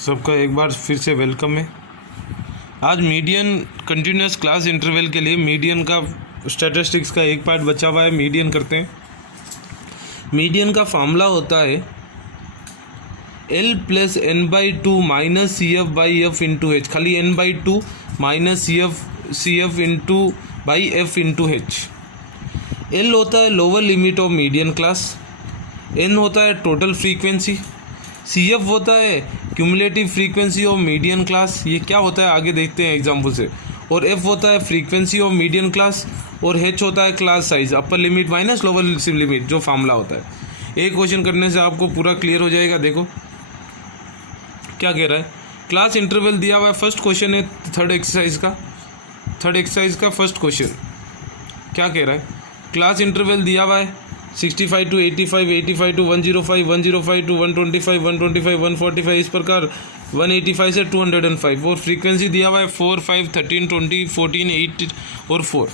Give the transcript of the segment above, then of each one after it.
सबका एक बार फिर से वेलकम है। आज मीडियन कंटिन्यूस क्लास इंटरवल के लिए मीडियन का स्टैटिस्टिक्स का एक पार्ट बचा हुआ है, मीडियन करते हैं। मीडियन का फार्मूला होता है L plus N by two minus C F by F into H, खाली N by two minus C F into by F into H. L होता है lower limit of median class, N होता है total frequency, C F होता है cumulative frequency of median class, ये क्या होता है आगे देखते हैं एग्जाम्पल से, और F होता है फ्रीक्वेंसी ऑफ मीडियन क्लास, और H होता है class size, upper limit minus lower limit जो फार्मूला होता है। एक क्वेश्चन करने से आपको पूरा क्लियर हो जाएगा। देखो क्या कह रहा है, क्लास इंटरवल दिया हुआ है। फर्स्ट क्वेश्चन है थर्ड एक्सरसाइज का फर्स्ट क्वेश्चन क्या कह रहा है, क्लास इंटरवल दिया हुआ है 65 to 85, 85 to 105, 105 to 125, 125, 145, इस प्रकार 185 से 205, और फ्रीक्वेंसी दिया हुआ है 4, 5, 13, 20, 14, 8 और 4।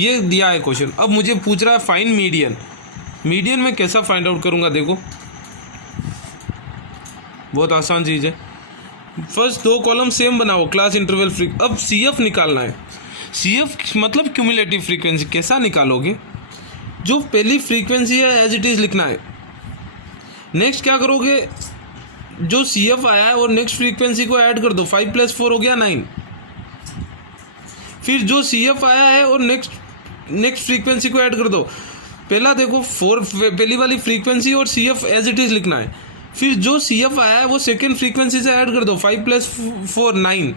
ये दिया है क्वेश्चन। अब मुझे पूछ रहा है फाइंड मीडियन। मीडियन में कैसा फाइंड आउट करूँगा, देखो बहुत आसान चीज़ है। फर्स्ट दो कॉलम सेम बनाओ, क्लास इंटरवल फ्री। अब सी एफ निकालना है। सी एफ मतलब क्यूमुलेटिव फ्रीक्वेंसी। कैसा निकालोगे, जो पहली फ्रीक्वेंसी है एज इट इज़ लिखना है। नेक्स्ट क्या करोगे, जो सी एफ आया है और नेक्स्ट फ्रीक्वेंसी को ऐड कर दो, 5 + 4 हो गया 9। फिर जो सी एफ आया है और नेक्स्ट फ्रीक्वेंसी को ऐड कर दो। पहला देखो 4 पहली वाली फ्रीक्वेंसी और C F as it is लिखना है। फिर जो सी एफ आया है वो सेकेंड फ्रीक्वेंसी से ऐड कर दो, 5 + 4 9।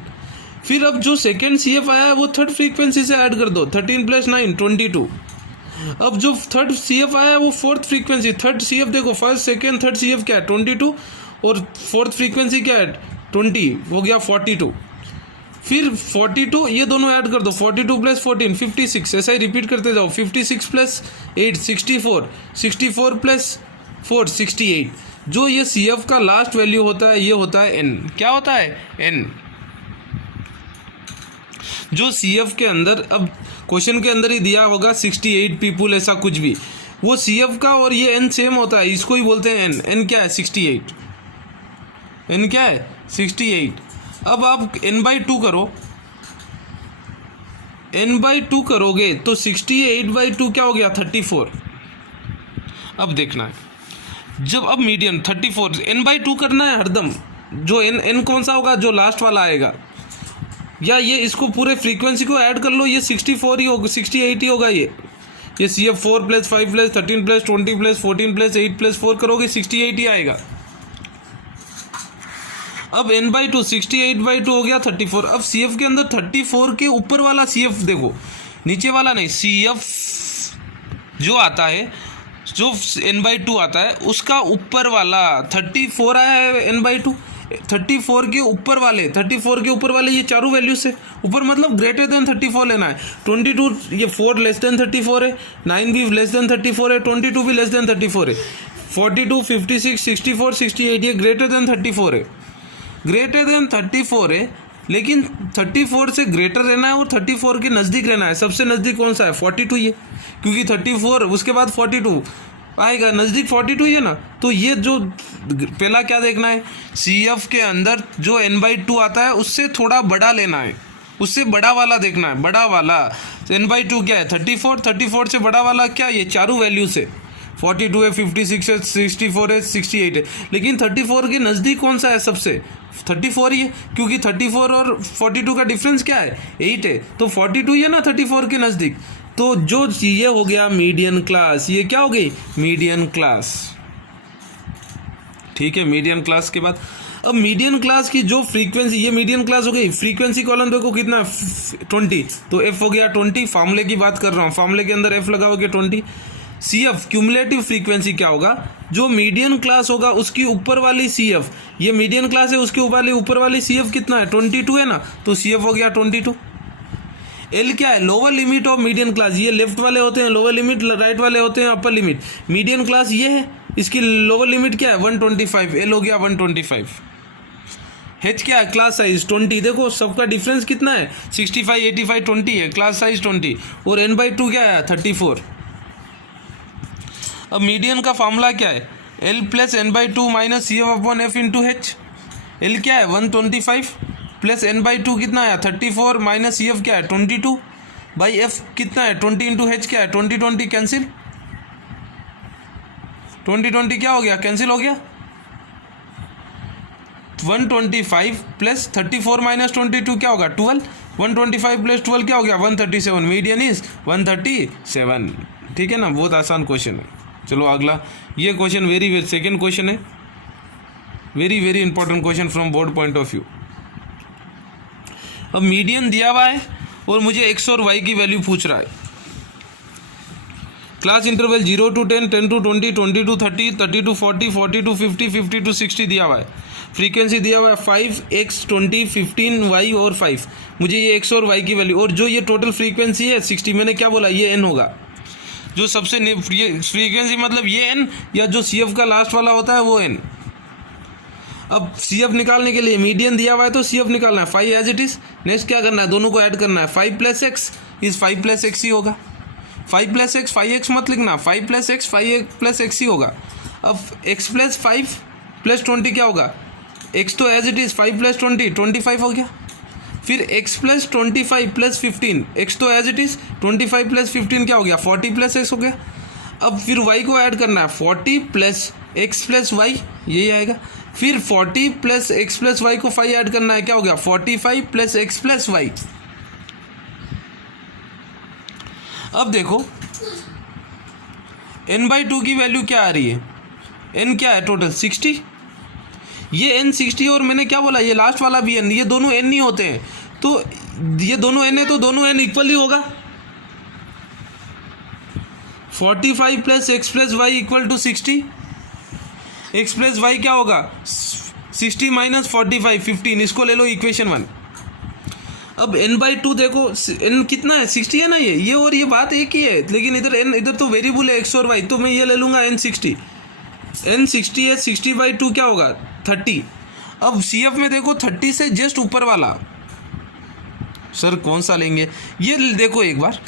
फिर अब जो सेकेंड सी एफ आया है वो थर्ड फ्रीक्वेंसी से ऐड कर दो, 13 + 9 22। अब जो थर्ड सी एफ आया है वो fourth frequency, third C F देखो, first second third C F क्या है 22, और फोर्थ फ्रीक्वेंसी क्या है 20, हो गया 42। फिर 42 ये दोनों ऐड कर दो, 42 + 14 56, ऐसा ही रिपीट करते जाओ। 56 + 8 64, 64 + 4 68। जो ये सी एफ का लास्ट वैल्यू होता है ये होता है n। क्या होता है n। जो सी एफ के अंदर, अब क्वेश्चन के अंदर ही दिया होगा 68 पीपुल, ऐसा कुछ भी, वो सी एफ का और ये n सेम होता है, इसको ही बोलते हैं n। n क्या है 68, n क्या है 68। अब आप n/2 करो, n/2 करोगे तो 68/2 क्या हो गया 34। अब देखना है, जब अब मीडियन 34 n/2 करना है हरदम। जो n कौन सा होगा, जो लास्ट वाला आएगा, या ये इसको पूरे फ्रीक्वेंसी को ऐड कर लो, ये 64 ही होगा, 68 ही होगा। ये सी एफ 4 + 5 + 13 + 20 + 14 + 8 + 4 करोगे 68 ही आएगा। अब n/2 68/2 हो गया 34। अब सी एफ के अंदर 34 के ऊपर वाला सी एफ देखो, नीचे वाला नहीं, सी एफ जो आता है, जो n/2 आता है उसका ऊपर वाला 34 आया है n/2। 34 के ऊपर वाले ये चारों वैल्यू से ऊपर, मतलब ग्रेटर देन 34 लेना है। 22 ये 4 लेस देन 34 है, 9 भी लेस देन 34 है, 22 भी लेस देन 34 है, 42 56 64 68 ये ग्रेटर देन 34 है, ग्रेटर देन 34 है। लेकिन 34 से ग्रेटर रहना है और 34 के नज़दीक रहना है। सबसे नज़दीक कौन सा है 42 ये, क्योंकि 34 उसके बाद 42 आएगा, नज़दीक 42 ही है ना। तो ये जो पहला क्या देखना है, सी एफ के अंदर जो n/2 आता है उससे थोड़ा बड़ा लेना है, उससे बड़ा वाला देखना है। बड़ा वाला n/2 क्या है 34 से बड़ा वाला क्या, ये चारों वैल्यू से 42 है, 56 है, 64 है, 68 है। लेकिन 34 के नज़दीक कौन सा है सबसे, 34 ही है, क्योंकि 34 और 42 का डिफरेंस क्या है 8 है, तो 42 ही है ना 34 के नज़दीक। तो जो ये हो गया मीडियन क्लास, ये क्या हो गई मीडियन क्लास। ठीक है, मीडियन क्लास के बाद अब मीडियन क्लास की जो फ्रीक्वेंसी, ये मीडियन क्लास हो गई। फ्रीक्वेंसी कॉलम देखो कितना 20, तो एफ हो गया 20। फार्मूले की बात कर रहा हूँ, फार्मूले के अंदर एफ लगाओगे 20। सी एफ क्यूमुलेटिव फ्रीक्वेंसी क्या होगा, जो मीडियन क्लास होगा उसकी ऊपर वाली सी एफ, ये मीडियन क्लास है उसके ऊपर वाली सी एफ कितना है 22 है ना, तो सी एफ हो गया 22। एल क्या है lower limit of median class, ये लेफ्ट वाले होते हैं लोअर लिमिट, राइट वाले होते हैं अपर लिमिट। मीडियन क्लास ये है, इसकी लोअर लिमिट क्या है 125, एल हो गया 125। एच क्या है क्लास साइज 20, देखो सबका डिफरेंस कितना है 65 85 20 है, क्लास साइज 20, और n/2 क्या है 34। अब मीडियन का फॉर्मूला क्या है, L + n/2 - CF/F into H। L क्या है 125 प्लस एन बाई टू कितना आया 34 माइनस सी एफ क्या है 22 बाई एफ कितना है 20 इंटू एच क्या है 20 कैंसिल 20 क्या हो गया कैंसिल हो गया 125 प्लस 34 माइनस 22 क्या होगा 12 125 प्लस 12 क्या हो गया 137 मीडियन इज 137 ठीक है ना। बहुत आसान क्वेश्चन है। चलो अगला ये क्वेश्चन वेरी सेकेंड क्वेश्चन है very very important question from board point of view. अब मीडियन दिया हुआ है और मुझे एक्स और वाई की वैल्यू पूछ रहा है। Class interval 0 to 10 10 to 20 20 to 30 30 to 40 40 to 50 50 to 60 दिया हुआ है। फ्रीक्वेंसी दिया हुआ है 5 x 20 15 y और 5। मुझे ये x और y की वैल्यू और जो ये टोटल फ्रीक्वेंसी है 60 मैंने क्या बोला ये n होगा। जो सबसे ये फ्रीक्वेंसी मतलब ये n या जो सी एफ का लास्ट वाला होता है वो n। अब सी एफ निकालने के लिए मीडियन दिया हुआ है तो सी एफ निकालना है 5 एज इट इज। नेक्स्ट क्या करना है दोनों को ऐड करना है 5 plus X is 5 plus X ही होगा। 5 प्लस एक्स 5x मत लिखना 5 प्लस एक्स 5 प्लस एक्स ही होगा। अब x प्लस 5 प्लस 20 क्या होगा x तो एज इट इज 5 प्लस 20 25 हो गया। फिर x प्लस 25 प्लस 15 x तो एज इट इज 25 प्लस 15 क्या हो गया 40 प्लस x हो गया। अब फिर y को ऐड करना है 40 प्लस x प्लस y यही आएगा। फिर 40 प्लस x प्लस y को 5 ऐड करना है क्या हो गया 45 प्लस x प्लस y। अब देखो n/2 की वैल्यू क्या आ रही है n क्या है टोटल 60। ये n 60 और मैंने क्या बोला ये लास्ट वाला भी n ये दोनों n नहीं होते हैं तो ये दोनों n है तो दोनों n इक्वल ही होगा। 45 plus X plus Y equal to 60 X plus Y क्या होगा 60 माइनस 45 15 इसको ले लो इक्वेशन 1। अब n/2 देखो n कितना है 60 है ना ये और ये बात एक ही है लेकिन इधर तो वेरिएबल है x और y तो मैं ये ले लूँगा n 60 है 60/2 क्या होगा 30। अब CF में देखो 30 से जस्ट ऊपर वाला सर कौन सा लेंगे ये देखो एक बार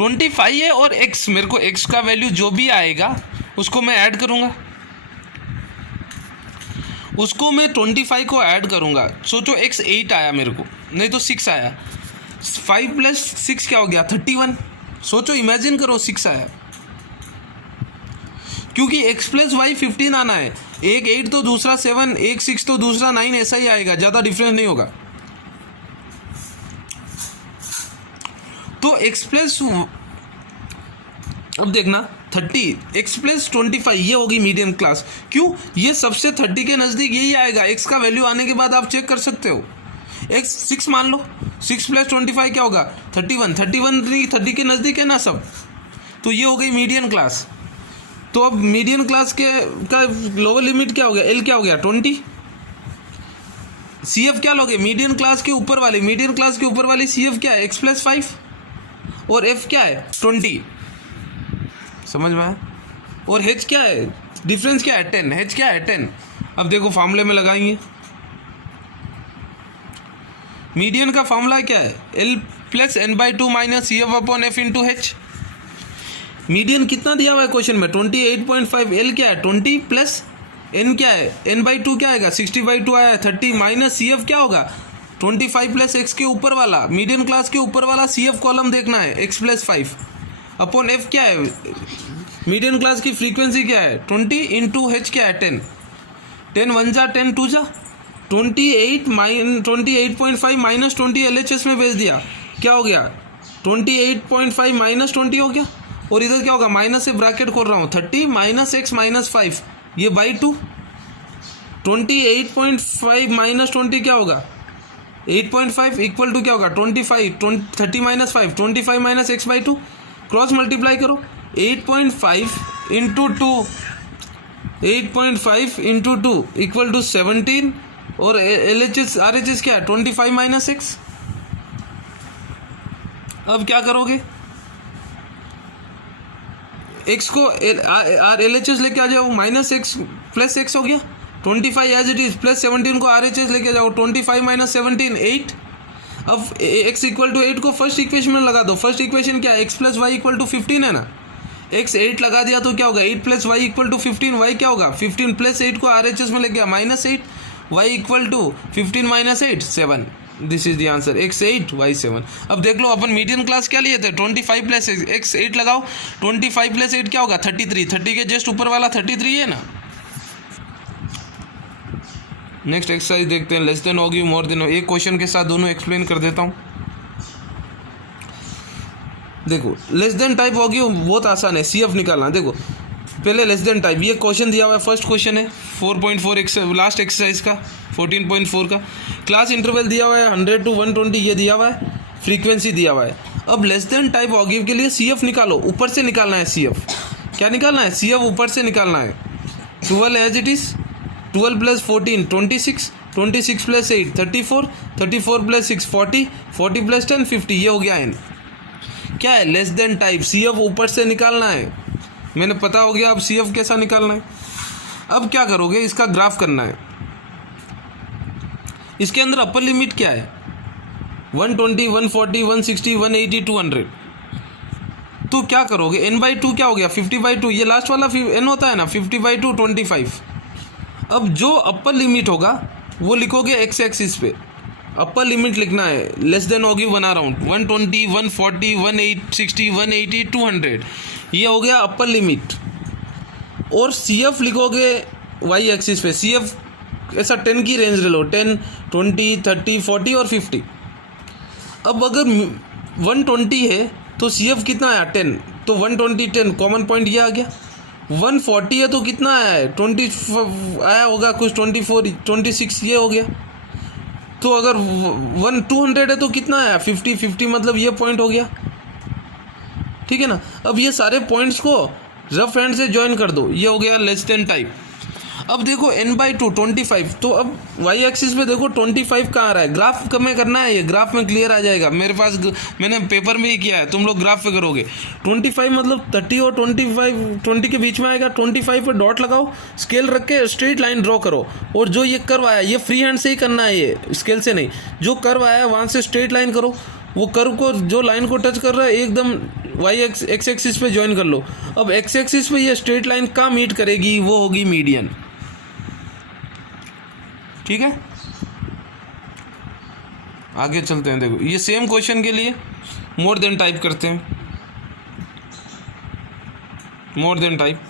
25 है और x मेरे को x का वैल्यू जो भी आएगा उसको मैं ऐड करूँगा उसको मैं 25 को ऐड करूँगा। सोचो x 8 आया मेरे को नहीं तो 6 आया 5 प्लस 6 क्या हो गया 31। सोचो इमेजिन करो 6 आया क्योंकि x प्लस वाई 15 आना है एक 8 तो दूसरा 7 एक 6 तो दूसरा 9 ऐसा ही आएगा ज़्यादा डिफरेंस नहीं होगा। तो x प्लस अब देखना 30 x प्लस 25 ये होगी मीडियम क्लास। क्यों ये सबसे 30 के नज़दीक यही आएगा। x का वैल्यू आने के बाद आप चेक कर सकते हो x 6 मान लो 6 प्लस 25 क्या होगा 31 30 के नज़दीक है ना सब। तो ये हो गई मीडियन क्लास। तो अब मीडियन क्लास का लोअर लिमिट क्या हो गया L क्या हो गया 20। CF क्या लोगे मीडियन क्लास के ऊपर वाली CF क्या है x प्लस 5 और F क्या है 20 समझ में आया। और H क्या है डिफरेंस क्या है 10 H क्या है 10। अब देखो फार्मूले में लगाएंगे मीडियन का फार्मूला क्या है L plus n/2 minus CF upon F into H। Median कितना दिया हुआ है क्वेश्चन में 28.5 L क्या है 20 प्लस n क्या है n/2 क्या आएगा 60/2 आया 30 माइनस CF क्या होगा 25 प्लस x के ऊपर वाला मीडियन क्लास के ऊपर वाला CF कॉलम देखना है x प्लस 5 अपॉन F क्या है मीडियन क्लास की फ्रीक्वेंसी क्या है 20 इंटू H क्या है 10 1 जा 10 2 जा 28.5 माइनस 20 LHS में भेज दिया क्या हो गया 28.5 माइनस 20 हो गया। और इधर क्या होगा माइनस से ब्रैकेट खोल रहा हूँ 30 माइनस x माइनस 5 ये बाई 2 28.5 माइनस 20 क्या होगा 8.5 इक्वल टू क्या होगा 30 minus 5 25 minus x by 2 cross multiply करो 8.5 इंटू 2 8.5 इंटू 2 इक्वल टू 17 और LHS RHS क्या है 25 माइनस x। अब क्या करोगे x को LHS लेके आ जाओ माइनस x प्लस x हो गया 25 एज इट इज प्लस 17 को RHS लेके जाओ 25 माइनस 17 8। अब x इक्वल टू 8 को फर्स्ट इक्वेशन में लगा दो। फर्स्ट इक्वेशन क्या है x plus Y equal to 15 है ना x 8 लगा दिया तो क्या होगा 8 plus Y equal to 15 y क्या होगा 15 प्लस 8 को RHS में लग गया minus 8 y equal to 15 minus 8 7, this is the answer, x 8 y 7। अब देख लो अपन मीडियन क्लास क्या लिए थे, 25 प्लस x 8 लगाओ, 25 प्लस 8 क्या होगा 33, 30 के जस्ट ऊपर वाला 33 है ना। नेक्स्ट एक्सरसाइज देखते हैं, लेस देन होगी मोर देन, एक क्वेश्चन के साथ दोनों एक्सप्लेन कर देता हूँ। देखो लेस देन टाइप होगी बहुत आसान है, CF निकालना। देखो पहले लेस देन टाइप, ये क्वेश्चन दिया हुआ है, फर्स्ट क्वेश्चन है 4.4 लास्ट एक्सरसाइज का 14.4 का, क्लास इंटरवल दिया हुआ है 100 to 120 ये दिया हुआ है, फ्रीक्वेंसी दिया हुआ है। अब लेस देन टाइप ऑगिव के लिए CF निकालो, ऊपर से निकालना है CF। क्या निकालना है, CF ऊपर से निकालना है। 12 as it is, 12 plus 14 26, 26 plus 8 34, 34 plus 6 40, 40 plus 10 50, ये हो गया n। क्या है, लेस देन टाइप, CF ऊपर से निकालना है। मैंने पता हो गया अब CF कैसा निकालना है। अब क्या करोगे, इसका ग्राफ करना है। इसके अंदर अपर लिमिट क्या है, 120 140 160 180 200। तो क्या करोगे, n/2 क्या हो गया 50/2, ये लास्ट वाला n होता है ना, 50/2 25। अब जो अपर लिमिट होगा वो लिखोगे x एक्सिस पे, अपर लिमिट लिखना है। लेस देन होगी बना रहा हूँ 120 140 160 180 200, ये हो गया अपर लिमिट। और CF लिखोगे y एक्सिस पे, CF ऐसा 10 की रेंज ले लो, 10 20 30 40 और 50। अब अगर 120 है तो CF कितना आया 10, तो 120 10 कॉमन पॉइंट ये आ गया। 140 है तो कितना आया है 20 आया होगा कुछ, 24 26 ये हो गया। तो अगर 200 है तो कितना आया 50 50, मतलब ये पॉइंट हो गया, ठीक है ना। अब ये सारे पॉइंट्स को रफ हैंड से ज्वाइन कर दो, ये हो गया लेस देन टाइप। अब देखो n/2 25, तो अब y एक्सिस पे देखो 25 कहाँ आ रहा है, ग्राफ में करना है, ये ग्राफ में क्लियर आ जाएगा। मेरे पास मैंने पेपर में ही किया है, तुम लोग ग्राफ पे करोगे। 25 मतलब 30 और 20 के बीच में आएगा। 25 पे डॉट लगाओ, स्केल रख के स्ट्रेट लाइन ड्रॉ करो, और जो ये कर्व आया ये फ्री हैंड से ही करना है, ये स्केल से नहीं। जो कर्व आया वहाँ से स्ट्रेट लाइन करो, वो कर्व को जो लाइन को टच कर रहा है एकदम x एक्सिस पे ज्वाइन कर लो। अब x एक्सिस पे ये स्ट्रेट लाइन कहाँ मीट करेगी, वो होगी मीडियन, ठीक है। आगे चलते हैं, देखो ये सेम क्वेश्चन के लिए मोर देन टाइप करते हैं। मोर देन टाइप,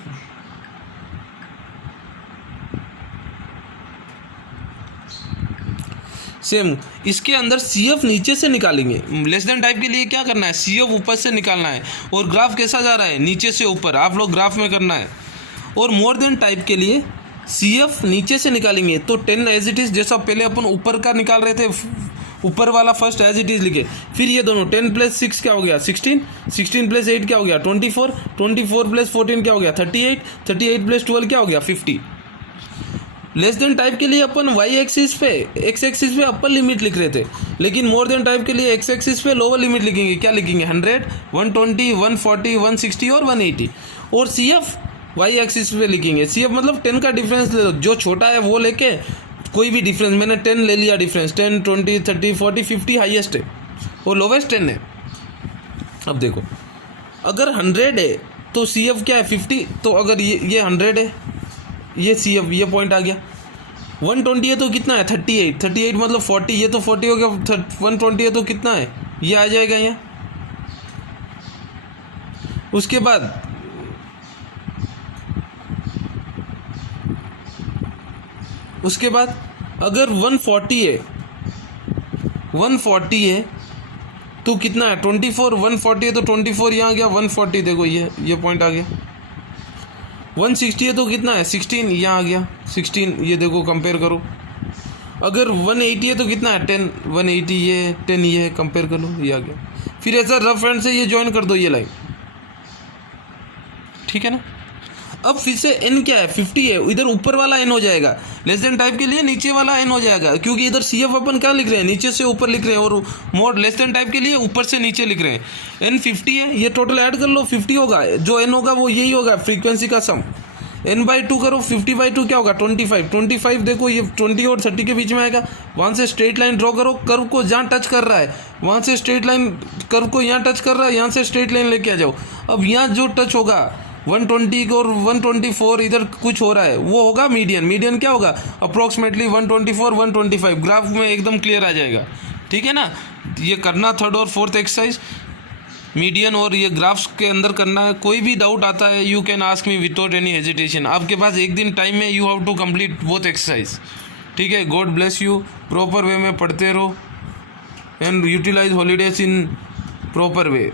सेम इसके अंदर CF नीचे से निकालेंगे। लेस देन टाइप के लिए क्या करना है, CF ऊपर से निकालना है, और ग्राफ कैसा जा रहा है नीचे से ऊपर, आप लोग ग्राफ में करना है। और मोर देन टाइप के लिए CF नीचे से निकालेंगे, तो 10 एज इट इज़, जैसा पहले अपन ऊपर का निकाल रहे थे, ऊपर वाला फर्स्ट एज इट इज़ लिखे, फिर ये दोनों 10 प्लस 6 क्या हो गया 16, 16 प्लस 8 क्या हो गया 24, 24 प्लस 14 क्या हो गया 38, 38 प्लस 12 क्या हो गया 50। लेस देन टाइप के लिए अपन y एक्सिस पे, x एक्सिस पे अपर लिमिट लिख रहे थे, लेकिन मोर देन टाइप के लिए x एक्सिस पे लोअर लिमिट लिखेंगे। क्या लिखेंगे 100 120 140 160 और 180। और CF y एक्सिस पे लिखेंगे। CF मतलब 10 का डिफरेंस ले लो, जो छोटा है वो लेके कोई भी डिफरेंस, मैंने 10 ले लिया डिफरेंस, 10 20 30 40 50 हाईएस्ट है और लोवेस्ट 10 है। अब देखो अगर 100 है तो CF क्या है 50, तो अगर ये 100 है, ये CF ये पॉइंट आ गया। 120 है तो कितना है 38, 38 मतलब 40, ये तो 40 हो गया। 120 है तो कितना है, ये आ जाएगा यहाँ। उसके बाद अगर 140 है, 140 है तो कितना है 24, 140 है तो 24 यहाँ गया 140, देखो ये पॉइंट आ गया। 160 है तो कितना है 16, यहाँ आ गया 16, ये देखो कंपेयर करो। अगर 180 है तो कितना है 10, 180 ये 10 ये है, कंपेयर कर लो, ये आ गया। फिर ऐसा रफ हैंड से ये ज्वाइन कर दो ये लाइन, ठीक है ना। अब फिर से n क्या है 50 है, इधर ऊपर वाला n हो जाएगा। लेस देन टाइप के लिए नीचे वाला n हो जाएगा, क्योंकि इधर CF अपन क्या लिख रहे हैं नीचे से ऊपर लिख रहे हैं, और मोड लेस देन टाइप के लिए ऊपर से नीचे लिख रहे हैं। n 50 है, ये टोटल ऐड कर लो 50 होगा, जो n होगा वो यही होगा फ्रीक्वेंसी का सम। n/2 करो, 50/2 क्या होगा 25, 25 देखो ये 20 और 30 के बीच में आएगा। वहाँ से स्ट्रेट लाइन ड्रॉ करो, कर्व को जहाँ टच कर रहा है वहाँ से स्ट्रेट लाइन, कर्व को यहाँ टच कर रहा है, यहाँ से स्ट्रेट लाइन लेके आ जाओ। अब यहाँ जो टच होगा 120 और 124 इधर कुछ हो रहा है, वो होगा मीडियन। मीडियन क्या होगा? अप्रोक्सीमेटली 124 125, ग्राफ में एकदम क्लियर आ जाएगा। ठीक है ना? ये करना थर्ड और फोर्थ एक्सरसाइज, मीडियन और ये ग्राफ्स के अंदर करना है। कोई भी डाउट आता है you can ask me without any hesitation. आपके पास एक दिन टाइम है, you have to complete both exercise. ठीक है? God bless you. Proper way में पढ़ते रहो and utilise holidays in proper way.